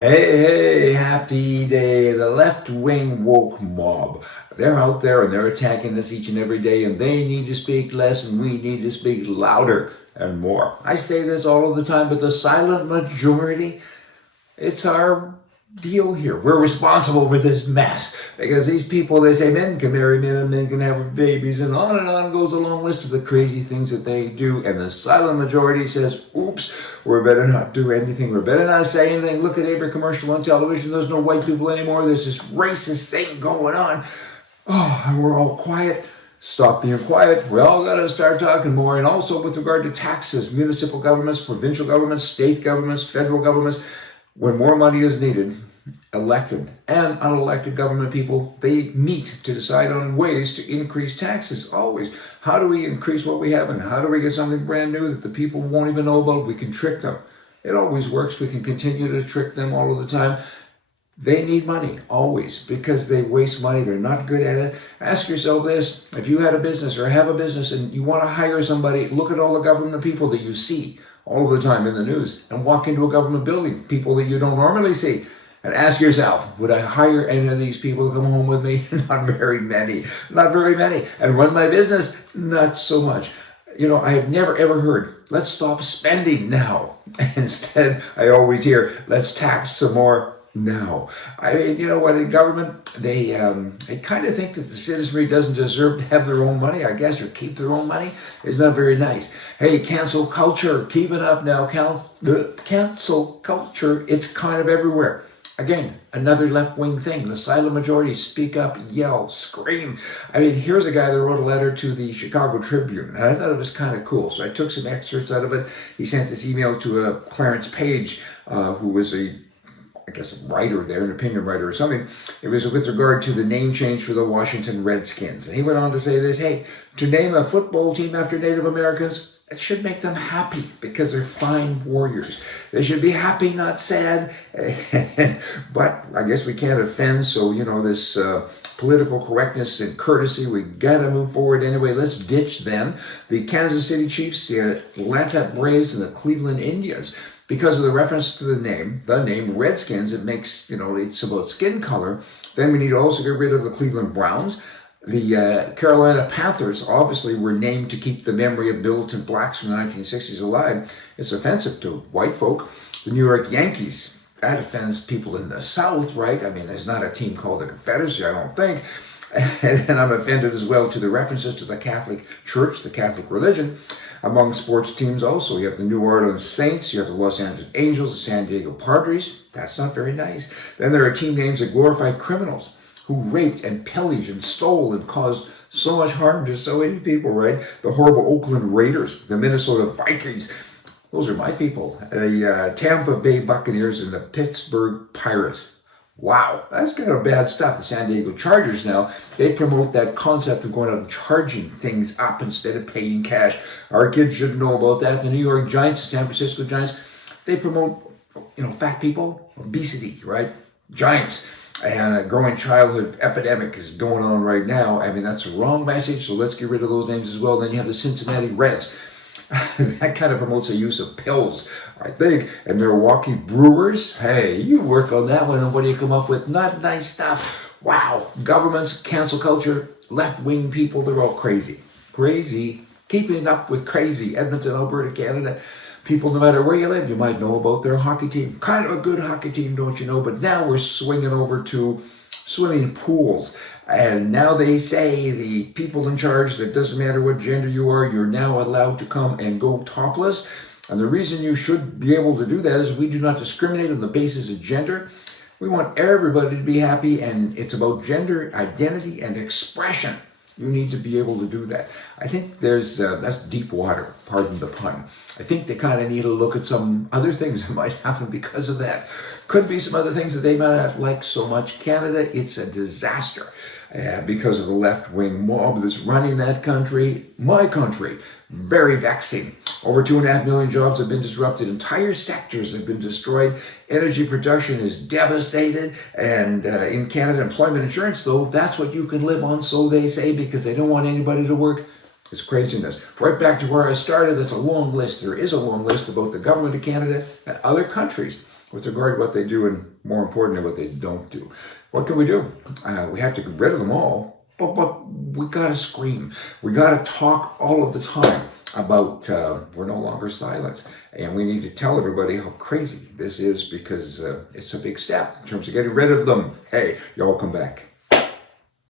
Hey, hey, happy day. The left wing woke mob. They're out there and they're attacking us each and every day, and they need to speak less and we need to speak louder and more. I say this all of the time, but the silent majority, it's our deal here. We're responsible for this mess because these people, they say men can marry men and men can have babies, and on goes a long list of the crazy things that they do. And the silent majority says, oops, we better not do anything. We better not say anything. Look at every commercial on television. There's no white people anymore. There's this racist thing going on. Oh, and we're all quiet. Stop being quiet. We all got to start talking more. And also with regard to taxes, municipal governments, provincial governments, state governments, federal governments, when more money is needed, elected and unelected government people, they meet to decide on ways to increase taxes. Always. How do we increase what we have, and how do we get something brand new that the people won't even know about? We can trick them. It always works. We can continue to trick them all of the time. They need money, always, because they waste money. They're not good at it. Ask yourself this: if you had a business or have a business and you want to hire somebody, look at all the government people that you see all of the time in the news, and walk into a government building, people that you don't normally see, and ask yourself, would I hire any of these people to come home with me? Not very many. Not very many. And run my business? Not so much. I have never ever heard, let's stop spending now. Instead, I always hear, let's tax some more now. I mean, you know what, in government, they kind of think that the citizenry doesn't deserve to have their own money, I guess, or keep their own money. It's not very nice. Hey, cancel culture, keep it up now. Cancel culture, it's kind of everywhere. Again, another left-wing thing. The silent majority speak up, yell, scream. I mean, here's a guy that wrote a letter to the Chicago Tribune, and I thought it was kind of cool. So I took some excerpts out of it. He sent this email to Clarence Page, who was a writer there, an opinion writer or something. It was with regard to the name change for the Washington Redskins. And he went on to say this: hey, to name a football team after Native Americans, it should make them happy because they're fine warriors. They should be happy, not sad. But I guess we can't offend, so, this political correctness and courtesy, we gotta move forward anyway. Let's ditch them. The Kansas City Chiefs, the Atlanta Braves, and the Cleveland Indians. Because of the reference to the name Redskins, it makes, it's about skin color. Then we need to also get rid of the Cleveland Browns. The Carolina Panthers obviously were named to keep the memory of militant blacks from the 1960s alive. It's offensive to white folk. The New York Yankees, that offends people in the South, right? I mean, there's not a team called the Confederacy, I don't think. And I'm offended as well to the references to the Catholic Church, the Catholic religion. Among sports teams also, you have the New Orleans Saints, you have the Los Angeles Angels, the San Diego Padres. That's not very nice. Then there are team names that glorify criminals who raped and pillaged and stole and caused so much harm to so many people, right? The horrible Oakland Raiders, the Minnesota Vikings, those are my people. The Tampa Bay Buccaneers and the Pittsburgh Pirates. Wow, that's kind of bad stuff. The San Diego Chargers now, they promote that concept of going out and charging things up instead of paying cash. Our kids should know about that. The New York Giants, the San Francisco Giants, they promote, fat people, obesity, right? Giants. And a growing childhood epidemic is going on right now. I mean, that's a wrong message, so let's get rid of those names as well. Then you have the Cincinnati Reds. That kind of promotes the use of pills, I think. And Milwaukee Brewers, hey, you work on that one, and what do you come up with? Not nice stuff. Wow. Governments, cancel culture, left-wing people, they're all crazy. Crazy. Keeping up with crazy. Edmonton, Alberta, Canada. People, no matter where you live, you might know about their hockey team. Kind of a good hockey team, don't you know? But now we're swinging over to swimming pools. And now they say the people in charge, that doesn't matter what gender you are, you're now allowed to come and go topless. And the reason you should be able to do that is we do not discriminate on the basis of gender. We want everybody to be happy, and it's about gender identity and expression. You need to be able to do that. I think that's deep water, pardon the pun. I think they kind of need to look at some other things that might happen because of that. Could be some other things that they might not like so much. Canada, it's a disaster because of the left-wing mob that's running that country, my country. Very vexing. Over 2.5 million jobs have been disrupted. Entire sectors have been destroyed. Energy production is devastated. And in Canada, employment insurance, though, that's what you can live on, so they say, because they don't want anybody to work. It's craziness. Right back to where I started, it's a long list. There is a long list about the government of Canada and other countries with regard to what they do and, more importantly, what they don't do. What can we do? We have to get rid of them all, but we got to scream. We got to talk all of the time about we're no longer silent, and we need to tell everybody how crazy this is, because it's a big step in terms of getting rid of them. Hey, y'all come back.